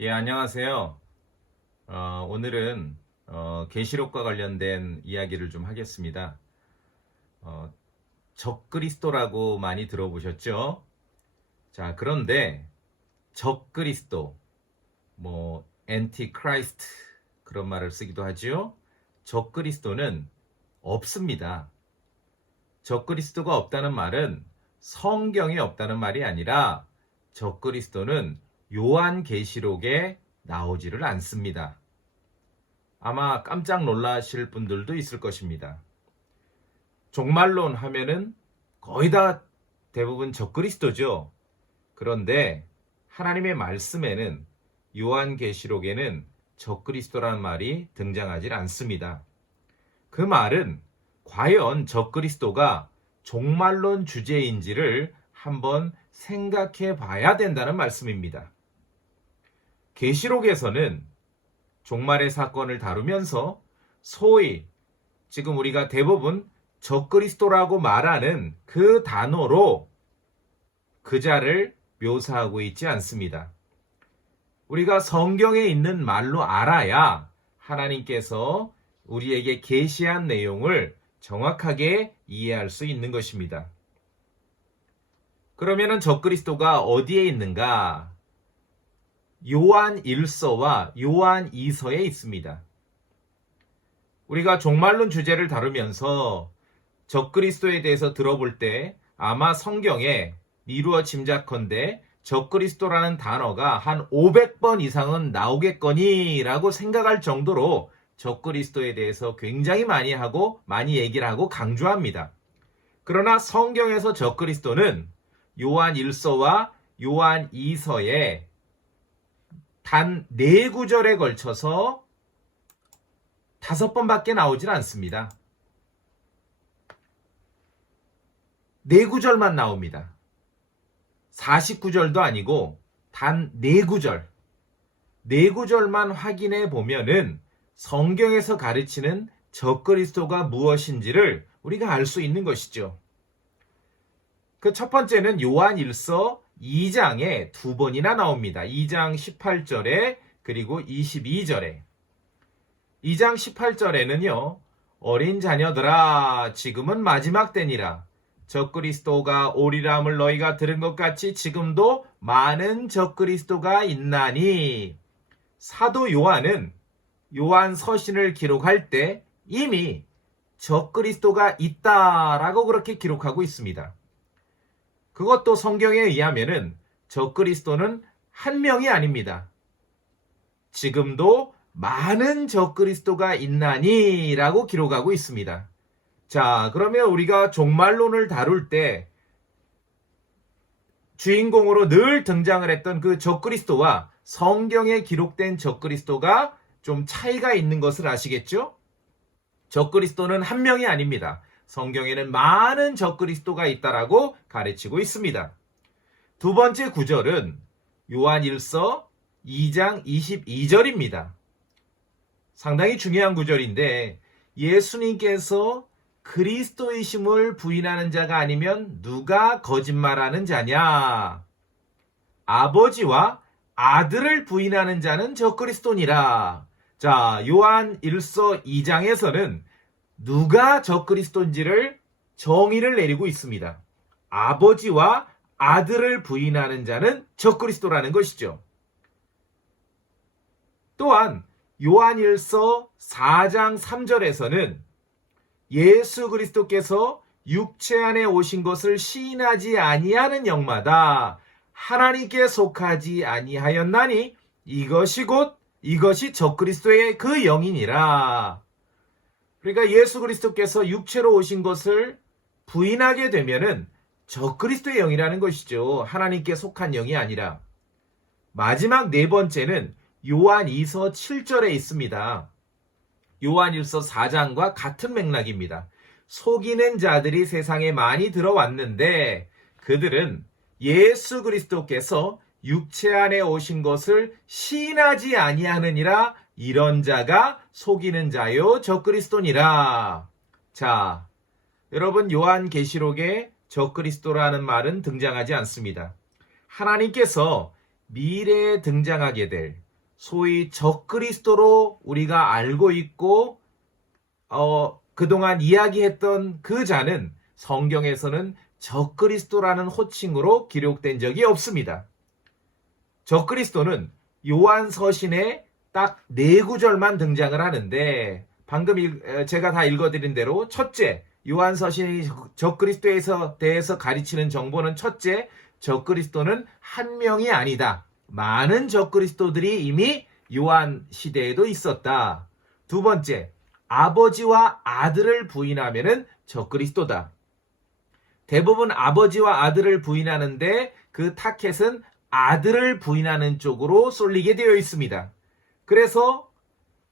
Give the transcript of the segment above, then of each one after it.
예, 안녕하세요. 오늘은 계시록과 관련된 이야기를 좀 하겠습니다. 어, 적그리스도라고 많이 들어보셨죠? 자, 그런데 적그리스도, 엔티크라이스트 그런 말을 쓰기도 하지요. 적그리스도는 없습니다. 적그리스도가 없다는 말은 성경에 없다는 말이 아니라 적그리스도는 요한계시록에 나오지를 않습니다. 아마 깜짝 놀라실 분들도 있을 것입니다. 종말론 하면은 거의 다 대부분 적그리스도죠. 그런데 하나님의 말씀에는 요한계시록에는 적그리스도라는 말이 등장하지 않습니다. 그 말은 과연 적그리스도가 종말론 주제인지를 한번 생각해 봐야 된다는 말씀입니다. 계시록에서는 종말의 사건을 다루면서 소위 지금 우리가 대부분 적그리스도라고 말하는 그 단어로 그 자를 묘사하고 있지 않습니다. 우리가 성경에 있는 말로 알아야 하나님께서 우리에게 계시한 내용을 정확하게 이해할 수 있는 것입니다. 그러면은 적그리스도가 어디에 있는가? 요한 1서와 요한 2서에 있습니다. 우리가 종말론 주제를 다루면서 적그리스도에 대해서 들어볼 때 아마 성경에 미루어 짐작컨대 적그리스도라는 단어가 한 500번 이상은 나오겠거니라고 생각할 정도로 적그리스도에 대해서 굉장히 많이 하고 많이 얘기를 하고 강조합니다. 그러나 성경에서 적그리스도는 요한 1서와 요한 2서에 단 4구절에 걸쳐서 5번밖에 나오질 않습니다. 4구절만 나옵니다. 49절도 아니고 단 4구절. 4구절만 확인해 보면은 성경에서 가르치는 적그리스도가 무엇인지를 우리가 알 수 있는 것이죠. 그 첫 번째는 요한 1서 2장에 2번이나 나옵니다. 2장 18절에 그리고 22절에. 2장 18절에는요. 어린 자녀들아 지금은 마지막 때니라. 적그리스도가 오리람을 너희가 들은 것 같이 지금도 많은 적그리스도가 있나니. 사도 요한은 요한 서신을 기록할 때 이미 적그리스도가 있다라고 그렇게 기록하고 있습니다. 그것도 성경에 의하면은 적그리스도는 한 명이 아닙니다. 지금도 많은 적그리스도가 있나니 라고 기록하고 있습니다. 자, 그러면 우리가 종말론을 다룰 때 주인공으로 늘 등장을 했던 그 적그리스도와 성경에 기록된 적그리스도가 좀 차이가 있는 것을 아시겠죠? 적그리스도는 한 명이 아닙니다. 성경에는 많은 적그리스도가 있다라고 가르치고 있습니다. 두 번째 구절은 요한 1서 2장 22절입니다. 상당히 중요한 구절인데 예수님께서 그리스도이심을 부인하는 자가 아니면 누가 거짓말하는 자냐? 아버지와 아들을 부인하는 자는 적그리스도니라. 자, 요한 1서 2장에서는 누가 적그리스도인지를 정의를 내리고 있습니다. 아버지와 아들을 부인하는 자는 적그리스도라는 것이죠. 또한 요한일서 4장 3절에서는 예수 그리스도께서 육체 안에 오신 것을 시인하지 아니하는 영마다 하나님께 속하지 아니하였나니 이것이 적그리스도의 그 영이니라. 그러니까 예수 그리스도께서 육체로 오신 것을 부인하게 되면은 적그리스도의 영이라는 것이죠. 하나님께 속한 영이 아니라. 마지막 네 번째는 요한 2서 7절에 있습니다. 요한 1서 4장과 같은 맥락입니다. 속이는 자들이 세상에 많이 들어왔는데 그들은 예수 그리스도께서 육체 안에 오신 것을 시인하지 아니하느니라. 이런 자가 속이는 자요 적그리스도니라. 자, 여러분 요한계시록에 적그리스도라는 말은 등장하지 않습니다. 하나님께서 미래에 등장하게 될 소위 적그리스도로 우리가 알고 있고 그동안 이야기했던 그 자는 성경에서는 적그리스도라는 호칭으로 기록된 적이 없습니다. 적그리스도는 요한 서신에 딱 4구절만 등장을 하는데 방금 제가 다 읽어드린 대로 첫째, 요한 서신이 적그리스도에 대해서 가르치는 정보는 첫째, 적그리스도는 한 명이 아니다. 많은 적그리스도들이 이미 요한 시대에도 있었다. 두 번째, 아버지와 아들을 부인하면은 적그리스도다. 대부분 아버지와 아들을 부인하는데 그 타켓은 아들을 부인하는 쪽으로 쏠리게 되어 있습니다. 그래서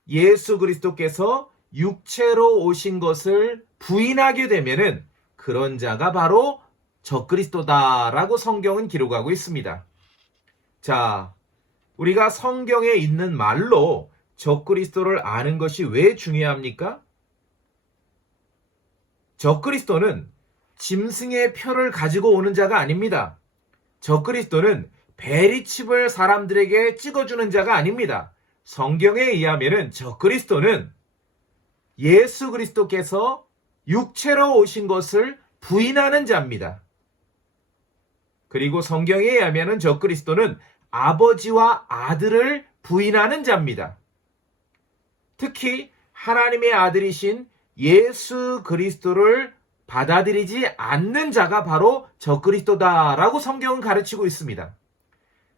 예수 그리스도께서 육체로 오신 것을 부인하게 되면은 그런 자가 바로 적그리스도다라고 성경은 기록하고 있습니다. 자, 우리가 성경에 있는 말로 적그리스도를 아는 것이 왜 중요합니까? 적그리스도는 짐승의 표를 가지고 오는 자가 아닙니다. 적그리스도는 베리칩을 사람들에게 찍어주는 자가 아닙니다. 성경에 의하면 적그리스도는 예수 그리스도께서 육체로 오신 것을 부인하는 자입니다. 그리고 성경에 의하면 적그리스도는 아버지와 아들을 부인하는 자입니다. 특히 하나님의 아들이신 예수 그리스도를 받아들이지 않는 자가 바로 적그리스도다라고 성경은 가르치고 있습니다.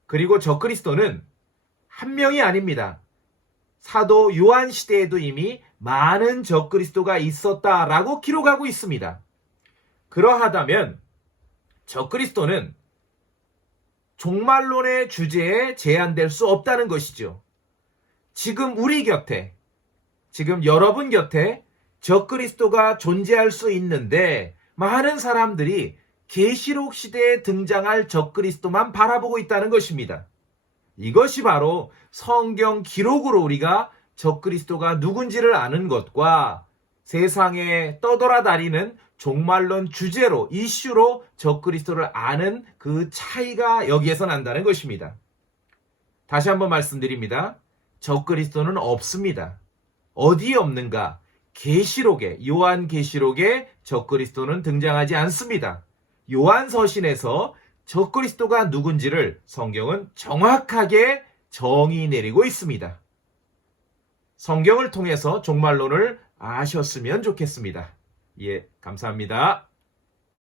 그리고 적그리스도는 한 명이 아닙니다. 사도 요한 시대에도 이미 많은 적그리스도가 있었다라고 기록하고 있습니다. 그러하다면 적그리스도는 종말론의 주제에 제한될 수 없다는 것이죠. 지금 우리 곁에, 지금 여러분 곁에 적그리스도가 존재할 수 있는데 많은 사람들이 계시록 시대에 등장할 적그리스도만 바라보고 있다는 것입니다. 이것이 바로 성경 기록으로 우리가 적그리스도가 누군지를 아는 것과 세상에 떠돌아다니는 종말론 주제로, 이슈로 적그리스도를 아는 그 차이가 여기에서 난다는 것입니다. 다시 한번 말씀드립니다. 적그리스도는 없습니다. 어디에 없는가? 계시록에, 요한 계시록에 적그리스도는 등장하지 않습니다. 요한 서신에서 적그리스도가 누군지를 성경은 정확하게 정의 내리고 있습니다. 성경을 통해서 종말론을 아셨으면 좋겠습니다. 예, 감사합니다.